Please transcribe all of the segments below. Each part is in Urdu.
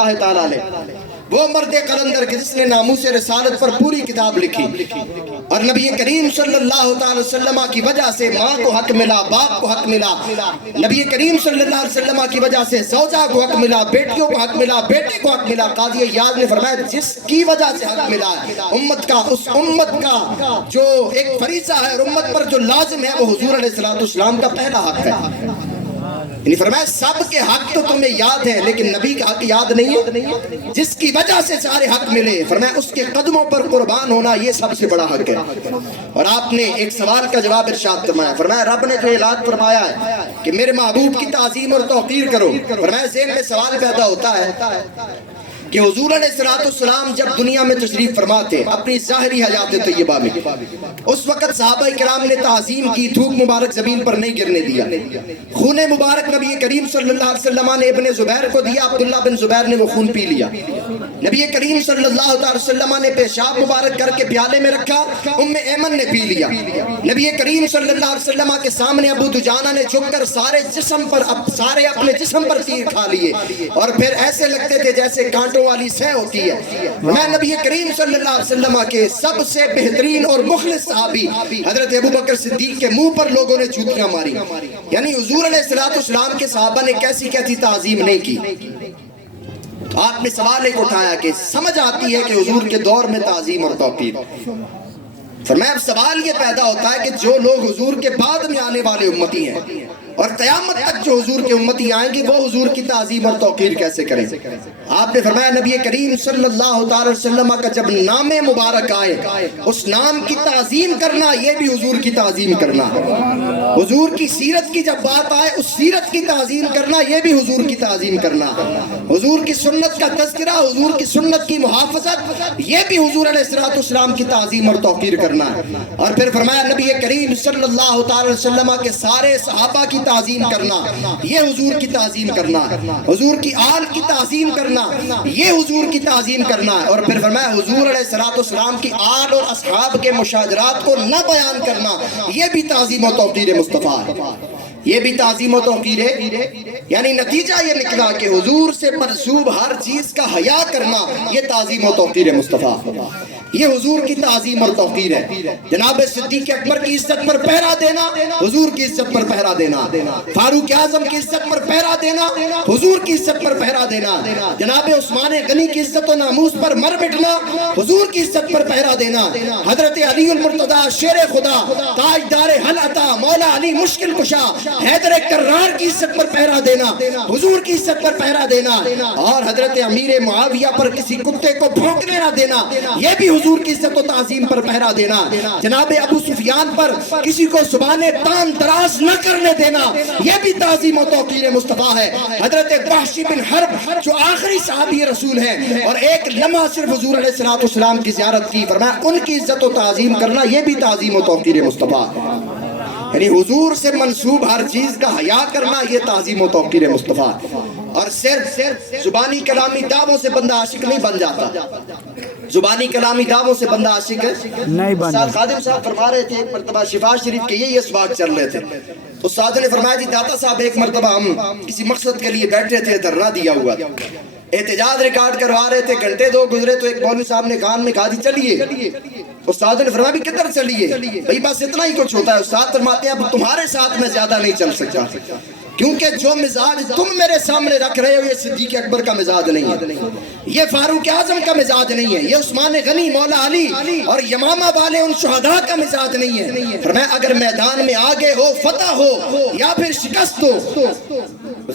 اللہ تعالیٰ علیہ، وہ مرد قلندر جس نے ناموس رسالت پر پوری کتاب لکھی، اور نبی کریم صلی اللہ تعالی وسلم کی وجہ سے ماں کو حق ملا، باپ کو حق ملا، نبی کریم صلی اللہ علیہ وسلم کی وجہ سے زوجہ کو حق ملا، بیٹیوں کو حق ملا، بیٹے کو حق ملا۔ قاضی عیاض نے فرمایا جس کی وجہ سے حق ملا ہے امت کا، اس امت کا جو ایک فریضہ ہے اور امت پر جو لازم ہے وہ حضور علیہ السلام کا پہلا حق ہے۔ یعنی فرمایا سب کے حق تو تمہیں یاد ہے لیکن نبی کا حق یاد نہیں ہے، جس کی وجہ سے سارے حق ملے، فرمایا اس کے قدموں پر قربان ہونا یہ سب سے بڑا حق ہے۔ اور آپ نے ایک سوال کا جواب ارشاد فرمایا، فرمایا رب نے جو اعلان فرمایا ہے کہ میرے محبوب کی تعظیم اور توقیر کرو، فرمایا ذہن میں سوال پیدا ہوتا ہے کہ حضور علیہ السلام جب دنیا میں تشریف فرما تھے اپنی ظاہری حیات طیبہ میں، اس وقت صحابہ کرام نے تعظیم کی، تھوک مبارک زمین پر نہیں گرنے دیا، خون مبارک نبی کریم صلی اللہ علیہ وسلم نے ابن زبیر کو دیا، عبداللہ بن زبیر نے وہ خون پی لیا، نبی کریم صلی اللہ علیہ وسلم نے پیشاب مبارک کر کے پیالے میں رکھا، ام ایمن نے پی لیا، نبی کریم صلی اللہ علیہ وسلم کے سامنے ابو دجانہ نے جھک کر سارے اپنے جسم پر تیر کھا لیے، اور پھر ایسے لگتے تھے جیسے کانٹوں والی سہ ہوتی ہے۔ میں نبی کریم صلی اللہ علیہ وسلم کے سب سے بہترین اور مخلص صحابی حضرت ابوبکر صدیق کے منہ پر لوگوں نے جوتیاں ماری، یعنی حضور علیہ السلام کے صحابہ نے کیسی کیسی تعظیم نہیں کی۔ تو آپ نے سوال ایک اٹھایا کہ سمجھ آتی ہے کہ حضور کے دور میں تعظیم اور توقیر، فرمایا اب سوال یہ پیدا ہوتا ہے کہ جو لوگ حضور کے بعد میں آنے والے امتی ہیں اور قیامت تک جو حضور کے امتی آئیں گے وہ حضور کی تعظیم اور توقیر کیسے کریں؟ آپ نے فرمایا نبی کریم صلی اللہ تعالی وسلم کا جب نام مبارک آئے اس نام کی تعظیم کرنا یہ بھی حضور کی تعظیم کرنا، حضور کی سیرت کی جب بات آئے اس سیرت کی تعظیم کرنا یہ بھی حضور کی تعظیم کرنا، حضور کی سنت کا تذکرہ، حضور کی سنت کی محافظت یہ بھی حضور علیہ السلام کی تعظیم اور توقیر کرنا ہے۔ اور پھر فرمایا نبی کریم صلی اللہ تعالی وسلم کے سارے صحابہ کی تعظیم کرنا یہ حضور کی تعظیم کرنا، حضور کی آل کی تعظیم کرنا یہ حضور کی تعظیم کرنا ہے۔ اور پھر فرمایا حضور علیہ السلام کی آل اور اصحاب کے مشاجرات کو نہ بیان کرنا یہ بھی تعظیم و توقیر مصطفیٰ ہے، یہ بھی تعظیم و توقیر ہے۔ یعنی نتیجہ یہ نکلا کہ حضور سے منسوب ہر چیز کا حیا کرنا یہ تعظیم و توقیر مصطفیٰ، یہ حضور کی تعظیم اور توقیر ہے۔ جناب صدیق اکبر کی عزت پر پہرا دینا حضور کی عزت پر پہرا دینا، فاروق اعظم کی عزت پر پہرا دینا حضور کی عزت پر پہرا دینا، جناب عثمان غنی کی عزت و ناموس پر مر مٹنا حضور کی عزت پر پہرا دینا، حضرت علی المرتضیٰ شیر خدا تاجدار حل عطا مولا علی مشکل کشا حیدر کرار کی عزت پر پہرا دینا حضور کی عزت پر پہرا دینا، اور حضرت امیر معاویہ پر کسی کتے کو بھونکنے نہ دینا یہ بھی حضور کی عزت و تعظیم پر پہرا دینا، جناب ابو سفیان پر کسی کو زبان تان دراز نہ کرنے دینا یہ بھی تعظیم و توقیر مصطفیٰ ہے۔ حضرت وحشی بن حرب جو آخری صحابی رسول ہیں اور ایک لمحہ صرف حضور علیہ السلام کی زیارت کی، فرمایا ان کی عزت و تعظیم کرنا یہ بھی تعظیم و توقیر مصطفیٰ ہے۔ یعنی حضور سے منسوب ہر چیز کا حیا کرنا یہ تعظیم و توقیر مصطفیٰ ہے۔ اور صرف زبانی کلامی دعووں سے بندہ عاشق نہیں بن جاتا، زبانی کلامی دعووں سے بندہ عاشق نہیں بن جاتا۔ خادم صاحب فرما رہے تھے ایک مرتبہ شفا شریف کے یہ اسباق چل رہے تھے، استاد نے فرمایا جی داتا صاحب ایک مرتبہ ہم کسی مقصد کے لیے بیٹھے تھے، دھرنا دیا ہوا تھا، احتجاج ریکارڈ کروا رہے تھے، گھنٹے دو گزرے تو ایک مولوی صاحب نے کان میں کہا جی چلیے، استاد نے فرمایا بھی کدھر چلیے بھئی بس اتنا ہی کچھ ہوتا ہے، استاد فرماتے ہیں اب تمہارے ساتھ میں زیادہ نہیں چل سکتا کیونکہ جو مزاج تم میرے سامنے رکھ رہے ہو یہ صدیق اکبر کا مزاج نہیں ہے، یہ فاروق اعظم کا مزاج نہیں ہے، یہ عثمان غنی مولا علی اور یمامہ والے ان شہداء کا مزاج نہیں ہے۔ فرمایا اگر میدان میں آگے ہو فتح ہو یا پھر شکست ہو،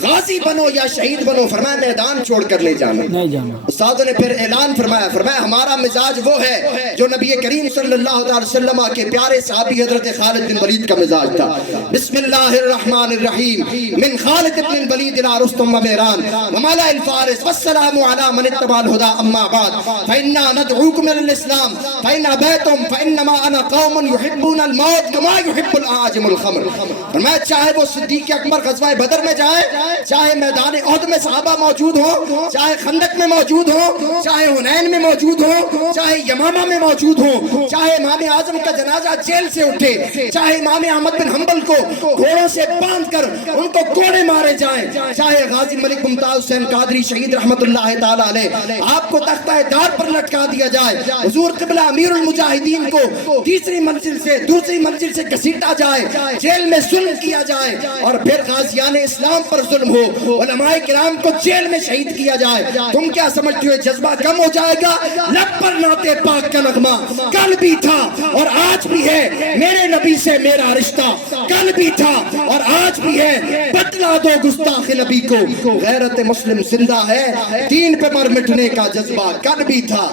غازی بنو یا شہید بنو، فرمایا میدان چھوڑ کر نہیں جانا۔ استاد نے پھر اعلان فرمایا ہمارا مزاج وہ ہے جو نبی کریم صلی اللہ علیہ وسلم کے پیارے صحابی حضرت خالد بن ولید کا مزاج تھا۔ بسم اللہ الرحمن الرحیم، من خالد بن الولید الى رستم و مہران ومالا الفارس والسلام علی من اتبع الہدى اما بعد فإنا ندعوكم الى الاسلام فإن ابیتم فإنما انا قوم يحبون الموت كما يحب الاعاجم الخمر۔ فرمایا چاہے وہ صدیق اکبر غزوہ بدر میں جائیں چاہے میدان احد میں صحابہ موجود ہوں، چاہے خندق میں موجود ہوں، چاہے حنین میں موجود ہوں، چاہے یمامہ میں موجود ہوں، چاہے امام اعظم کا جنازہ جیل سے اٹھے، چاہے امام احمد بن حنبل کو گھوڑوں سے باندھ کر ان کو کوڑے مارے جائیں، چاہے غازی ملک ممتاز حسین قادری شہید رحمت اللہ تعالی علیہ آپ کو تختہ دار پر لٹکا دیا جائے، حضور قبلہ امیر المجاہدین کو تیسری منزل سے دوسری منزل سے گھسیٹا جائے، جیل میں ظلم کیا جائے، اور پھر غازیان اسلام پر ظلم ہو، علماء کرام کو جیل میں شہید کیا جائے، تم کیا سمجھتے ہو جذبہ کم ہو جائے گا؟ لب پر نعت پاک کا نغمہ کل بھی تھا اور آج بھی ہے، میرے نبی سے میرا رشتہ کل بھی تھا اور آج بھی ہے، بتلا دو گستاخ نبی کو غیرت مسلم زندہ ہے، دین پہ مر مٹنے کا جذبہ کل بھی تھا۔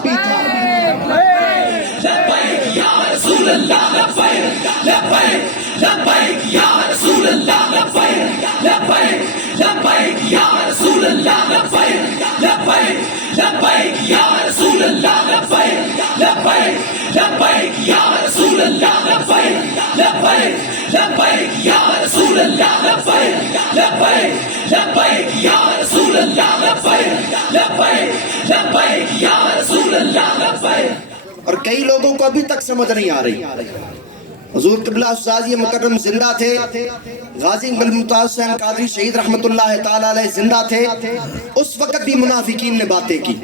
لبیک یا رسول اللہ لبیک لبیک لبیک یا رسول اللہ لبیک لبیک لبیک یا رسول اللہ لبیک لبیک لبیک یا رسول اللہ لبیک لبیک لبیک یا رسول اللہ لبیک لبیک لبیک یا رسول اللہ لبیک لبیک لبیک یا رسول اللہ لبیک لبیک لبیک یا رسول اللہ لبیک۔ اور کئی لوگوں کو ابھی تک سمجھ نہیں آ رہی، حضور قبلہ استاذ مکرم زندہ تھے، غازی ملک ممتاز حسین قادری شہید رحمت اللہ تعالی علیہ زندہ تھے، اس وقت بھی منافقین نے باتیں کی،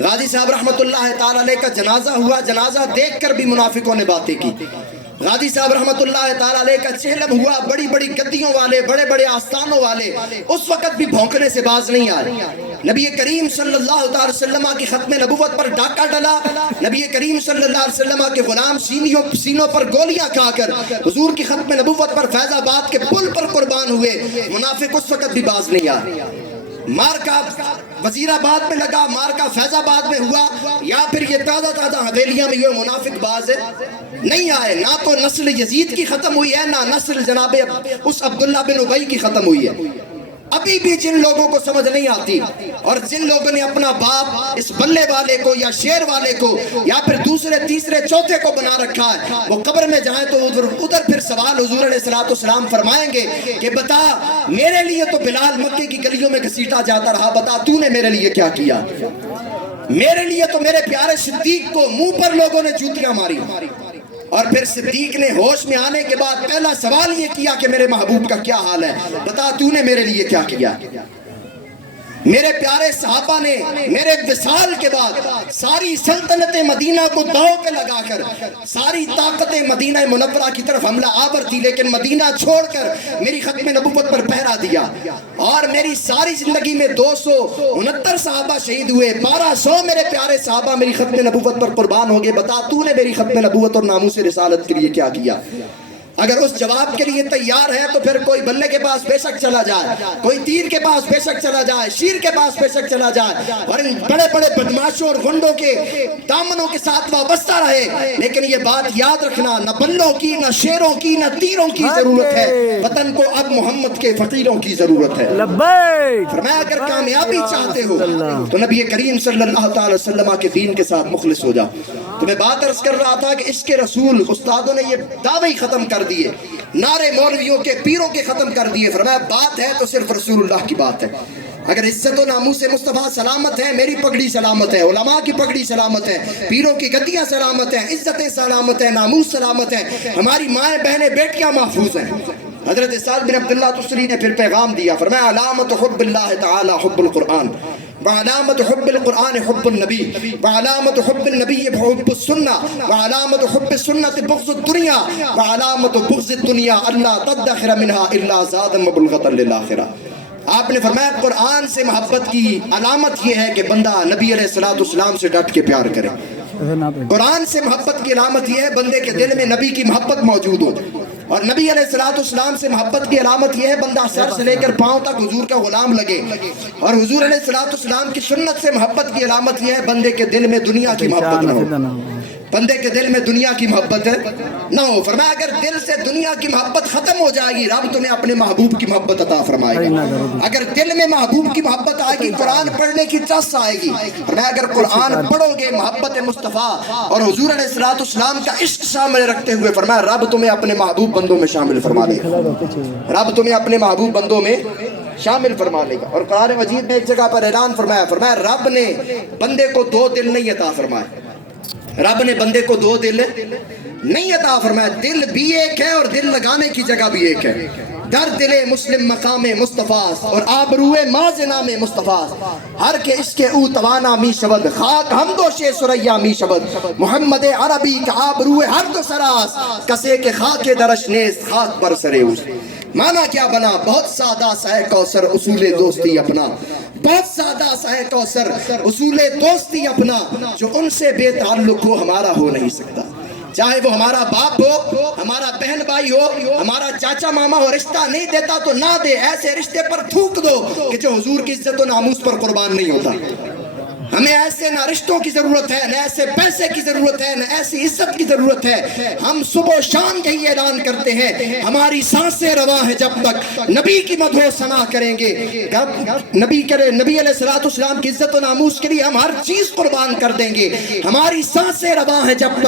غازی صاحب رحمت اللہ تعالی علیہ کا جنازہ ہوا، جنازہ دیکھ کر بھی منافقوں نے باتیں کی، غازی صاحب رحمت اللہ تعالی علیہ کا چہلم ہوا، بڑی بڑی گدیوں والے بڑے بڑے آستانوں والے اس وقت بھی بھونکنے سے باز نہیں آئے، نبی کریم صلی اللہ علیہ وسلم کی ختم نبوت پر ڈاکہ ڈلا، نبی کریم صلی اللہ علیہ وسلم کے غلام سینوں پر گولیاں کھا کر حضور کی ختم نبوت پر فیض آباد کے پل پر قربان ہوئے، منافق اس وقت بھی باز نہیں آئے، مارکا وزیر آباد میں لگا، مارکا فیض آباد میں ہوا، یا پھر یہ تازہ حویلیاں میں یہ منافق باز نہیں آئے، نہ تو نسل یزید کی ختم ہوئی ہے، نہ نسل جناب اس عبداللہ بن ابی کی ختم ہوئی ہے، ابھی بھی جن لوگوں کو سمجھ نہیں آتی اور جن لوگوں نے اپنا باپ اس بلے والے کو یا شیر والے کو یا پھر دوسرے تیسرے چوتھے کو بنا رکھا ہے، وہ قبر میں جائیں تو ادھر پھر سوال حضور علیہ السلام فرمائیں گے کہ بتا میرے لیے تو بلال مکے کی گلیوں میں گھسیٹا جاتا رہا، بتا تو نے میرے لیے کیا کیا؟ میرے لیے تو میرے پیارے صدیق کو منہ پر لوگوں نے جوتیاں ماری، اور پھر صدیق نے ہوش میں آنے کے بعد پہلا سوال یہ کیا کہ میرے محبوب کا کیا حال ہے، بتا تو نے میرے لیے کیا کیا؟ میرے پیارے صحابہ نے میرے وصال کے بعد ساری سلطنت مدینہ کو داؤ پہ لگا کر ساری طاقت مدینہ منورہ کی طرف حملہ آور تھی، لیکن مدینہ چھوڑ کر میری ختم نبوت پر پہرا دیا، اور میری ساری زندگی میں 269 صحابہ شہید ہوئے، 1200 میرے پیارے صحابہ میری ختم نبوت پر قربان ہو گئے، بتا تو نے میری ختم نبوت اور ناموس رسالت کے لیے کیا کیا؟ اگر اس جواب کے لیے تیار ہے تو پھر کوئی بلے کے پاس بے شک چلا جائے، کوئی تیر کے پاس بے شک چلا جائے، شیر کے پاس بے شک چلا جائے، اور ان بڑے بڑے بدماشوں اور غنڈوں کے دامنوں کے ساتھ وابستہ رہے، لیکن یہ بات یاد رکھنا، نہ بلوں کی نہ شیروں کی نہ تیروں کی ضرورت ہے، وطن کو اب محمد کے فقیروں کی ضرورت ہے۔ فرمایا اگر کامیابی چاہتے ہو تو نبی کریم صلی اللہ تعالی وسلم کے دین کے ساتھ مخلص ہو جاؤ۔ تو میں بات عرض کر رہا تھا کہ عشق رسول استادوں نے یہ دعوے ختم کر دیے، نعرے مولویوں کے پیروں کے ختم کر دیے، فرمایا بات ہے تو صرف رسول اللہ کی بات ہے، اگر عزت و ناموس مصطفیٰ سلامت ہے، میری پگڑی سلامت ہے، علماء کی پگڑی سلامت ہے، پیروں کی گدیاں سلامت ہیں، عزتیں سلامت ہیں، ناموس سلامت ہے، ہماری مائیں بہنیں بیٹیاں محفوظ ہیں۔ حضرت سعد بن عبداللہ تسری نے پھر پیغام دیا، فرمایا علامت حب اللہ تعالی حب القرآن، وعلامت حب القرآن حب النبی، وعلامت حب النبی حب السنہ، وعلامت حب السنة بغض الدنیا، وعلامت بغض الدنیا اللہ تدخر منہا الا زادا مبلغتا للآخرہ۔ آپ نے فرمایا قرآن سے محبت کی علامت یہ ہے کہ بندہ نبی علیہ السلام سے ڈٹ کے پیار کرے، قرآن سے محبت کی علامت یہ ہے بندے کے دل میں نبی کی محبت موجود ہو، اور نبی علیہ السلام سے محبت کی علامت یہ ہے بندہ سر سے لے کر پاؤں تک حضور کا غلام لگے، اور حضور علیہ السلام کی سنت سے محبت کی علامت یہ ہے بندے کے دل میں دنیا کی محبت نہ ہو، بندے کے دل میں دنیا کی محبت نہ ہو۔ فرمایا اگر دل سے دنیا کی محبت ختم ہو جائے گی رب تمہیں اپنے محبوب کی محبت عطا فرمائے گا، اگر دل میں محبوب کی محبت آئے گی قرآن پڑھنے کی چس آئے گی، فرمایا اگر قرآن پڑھو گے محبت مصطفیٰ اور حضور علیہ السلام کا عشق سامنے رکھتے ہوئے، فرمایا رب تمہیں اپنے محبوب بندوں میں شامل فرما دے گا، رب تمہیں اپنے محبوب بندوں میں شامل فرما لے گا۔ اور قرآن مجید میں ایک جگہ پر اعلان فرمایا، رب نے بندے کو دو دل نہیں عطا فرمایا، رب نے بندے کو دو دل نہیں عطا فرمایا، دل بھی ایک ہے اور دل لگانے کی جگہ بھی ایک ہے۔ در دل مسلم مقام مصطفیٰ اور آبروئے ماز نام مصطفیٰ، ہر کے اس کے او توانا می شبد، خاک ہمدوش سریا می شبد، محمد عربی کا آبروئے ہر دو سراس، کسے کے خاک درش نیست خاک پر سرے اس۔ مانا کیا بنا، بہت سادہ سا ہے کوثر اصول دوستی اپنا، بہت سادہ سا ہے کوثر اصول دوستی اپنا، جو ان سے بے تعلق ہو ہمارا ہو نہیں سکتا، چاہے وہ ہمارا باپ ہو، ہمارا بہن بھائی ہو، ہمارا چاچا ماما ہو، رشتہ نہیں دیتا تو نہ دے، ایسے رشتے پر تھوک دو کہ جو حضور کی عزت و ناموس پر قربان نہیں ہوتا۔ ہمیں ایسے نہ رشتوں کی ضرورت ہے، نہ ایسے پیسے کی ضرورت ہے، نہ ایسی عزت کی ضرورت ہے۔ ہم صبح و شام یہی اعلان کرتے ہیں، ہماری سانسیں رواں ہیں جب تک نبی کی مدح و ثنا کریں گے، نبی علیہ الصلوۃ والسلام کی عزت و ناموس کے لیے ہم ہر چیز قربان کر دیں گے۔ ہماری سانسیں رواں ہیں جب تک